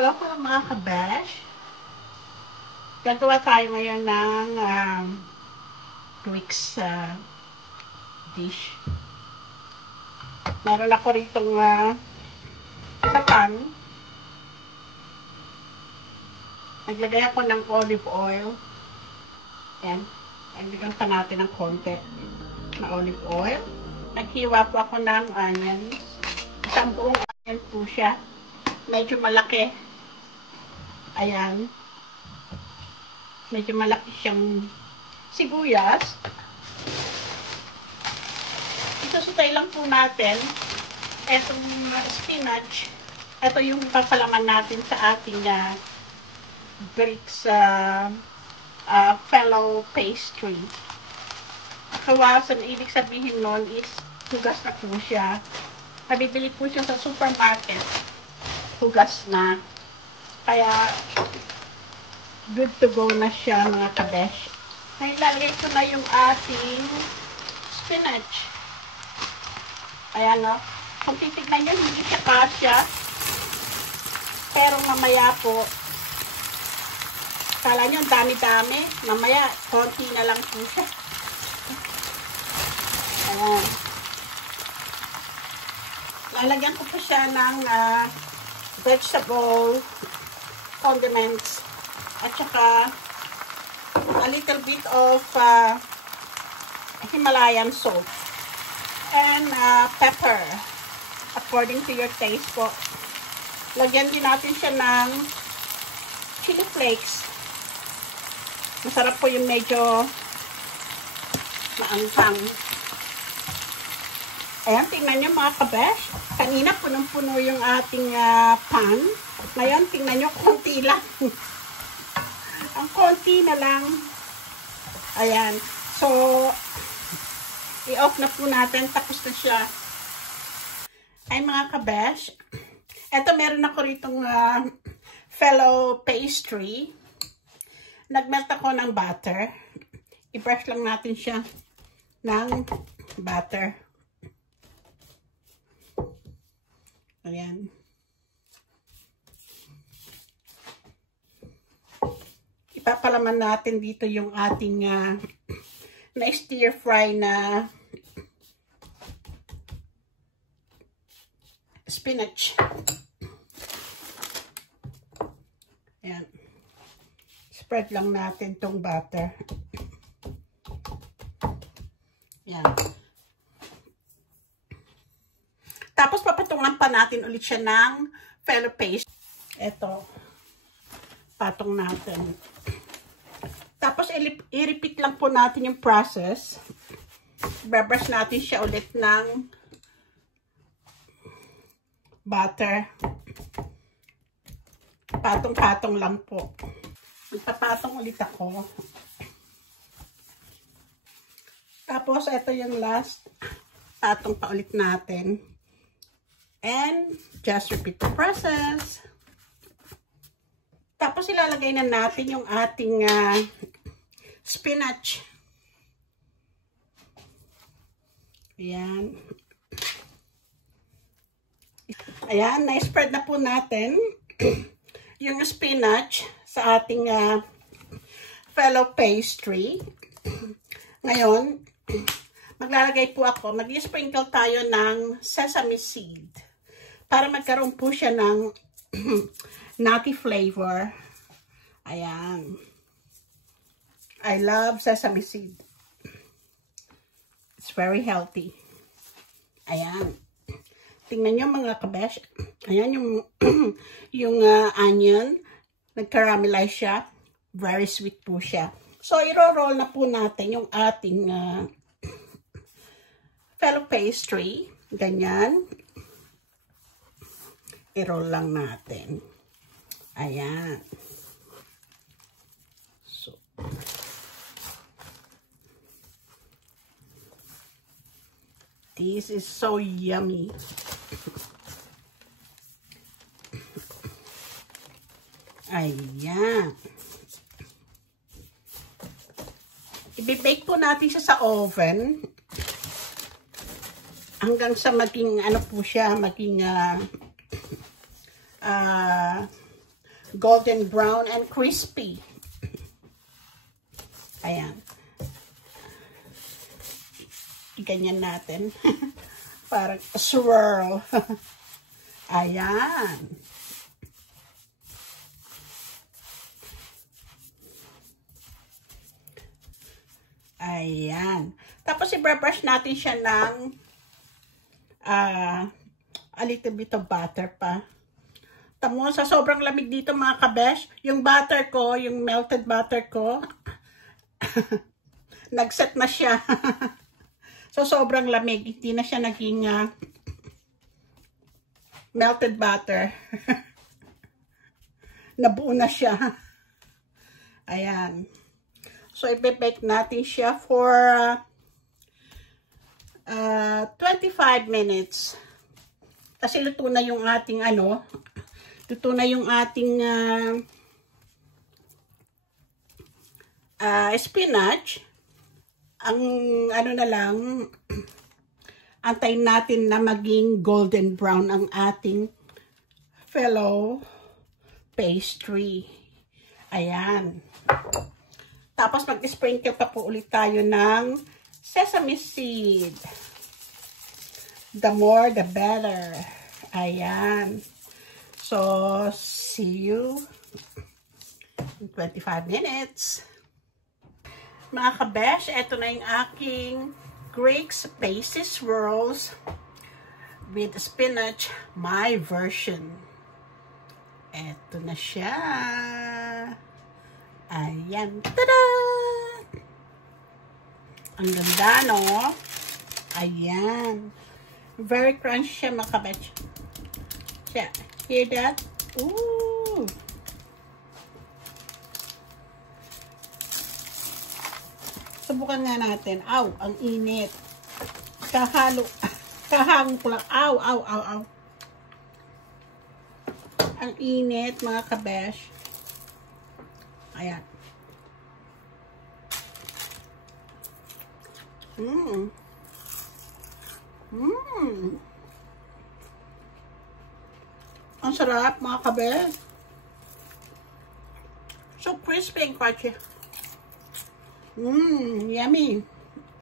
Hello po mga kabesh. Gagawa tayo ngayon ng Greek's dish. Meron ako rito sa pan. Naglagay ako ng olive oil. Yan. Naglagyan pa natin ng konti na olive oil. Naghiwa po ako ng onions. Isang buong onion po siya. Medyo malaki. Ayan. Medyo malaki siyang sibuyas. Isusutay lang po natin etong spinach. Ito yung papalaman natin sa ating Greek's fellow pastry. Kawasan, ibig sabihin nun is hugas na po siya. Nabibili po siya sa supermarket. Hugas na. Kaya, good to go na siya mga kabesh. Nailagay ko na yung ating spinach. Ayan o. Kung titignan nyo, hindi siya kasya. Pero mamaya po, kala nyo, dami-dami. Mamaya, konti na lang po siya. Ayan. Lalagyan ko po siya ng vegetable condiments at saka a little bit of Himalayan salt and pepper according to your taste po. Lagyan din natin siya ng chili flakes. Masarap po yung medyo maanghang. Ayan, tingnan nyo mga kabesh. Kanina punong-puno yung ating pan. Ngayon, tingnan nyo, konti lang. Ang konti na lang. Ayan. So, i-off na po natin. Tapos na siya. Ay mga kabesh. Eto, meron ako ritong fellow pastry. Nagmelt ako ng butter. I-brush lang natin siya ng butter. Ayan. Ipapalaman natin dito yung ating na-stir fry na spinach. Ayan. Spread lang natin tong butter. Ayan. Tapos papatungan pa natin ulit siya ng fellow paste. Ito. Patong natin. Tapos i-repeat lang po natin yung process. Babrush natin siya ulit ng butter. Patong-patong lang po. Magpapatong ulit ako. Tapos ito yung last. Patong pa ulit natin. And just repeat the process. Tapos ilalagay na natin yung ating spinach. Ayan. Ayan, na-spread na po natin yung spinach sa ating fellow pastry. Ngayon, maglalagay po ako, mag-sprinkle tayo ng sesame seed. Para magkaroon po siya ng nutty flavor. Ayan. I love sesame seed. It's very healthy. Ayan. Tingnan nyo mga kabesh. Ayan yung, yung onion. Nag-caramelize siya. Very sweet po siya. So, i-roll na po natin yung ating fellow pastry. Ganyan. I-roll lang natin. Ayan. So, this is so yummy. Ayan. I-bake po natin siya sa oven. Hanggang sa maging, ano po siya, maging golden brown and crispy. Ayan. Ganyan natin. Parang swirl. Ayan. Ayan. Tapos i-brush natin siya ng a little bit of butter pa. Tamo, sa sobrang lamig dito mga kabesh, yung butter ko, yung melted butter ko, nagset na siya. So, sobrang lamig. Hindi na siya naging melted butter. Nabuo na siya. Ayan. So, i-bake natin siya for 25 minutes. Kasi luto na yung ating luto na yung ating spinach. Ang na lang, antayin natin na maging golden brown ang ating fellow pastry. Ayan. Tapos mag-sprinkle pa po ulit tayo ng sesame seed. The more, the better. Ayan. So, see you in 25 minutes. Mga kabesh, eto na yung aking Greek's Pastry Swirls with spinach, my version. Eto na siya. Ayan. Tada! Ang ganda, no? Ayan. Very crunchy siya, mga kabesh. Hear that? Ooh! Subukan nga natin. Aw, ang init. Kahang ko lang. Aw, aw, aw, aw. Ang init, mga kabesh. Ayan. Ang sarap, mga kabesh. So crispy and crunchy. Yummy.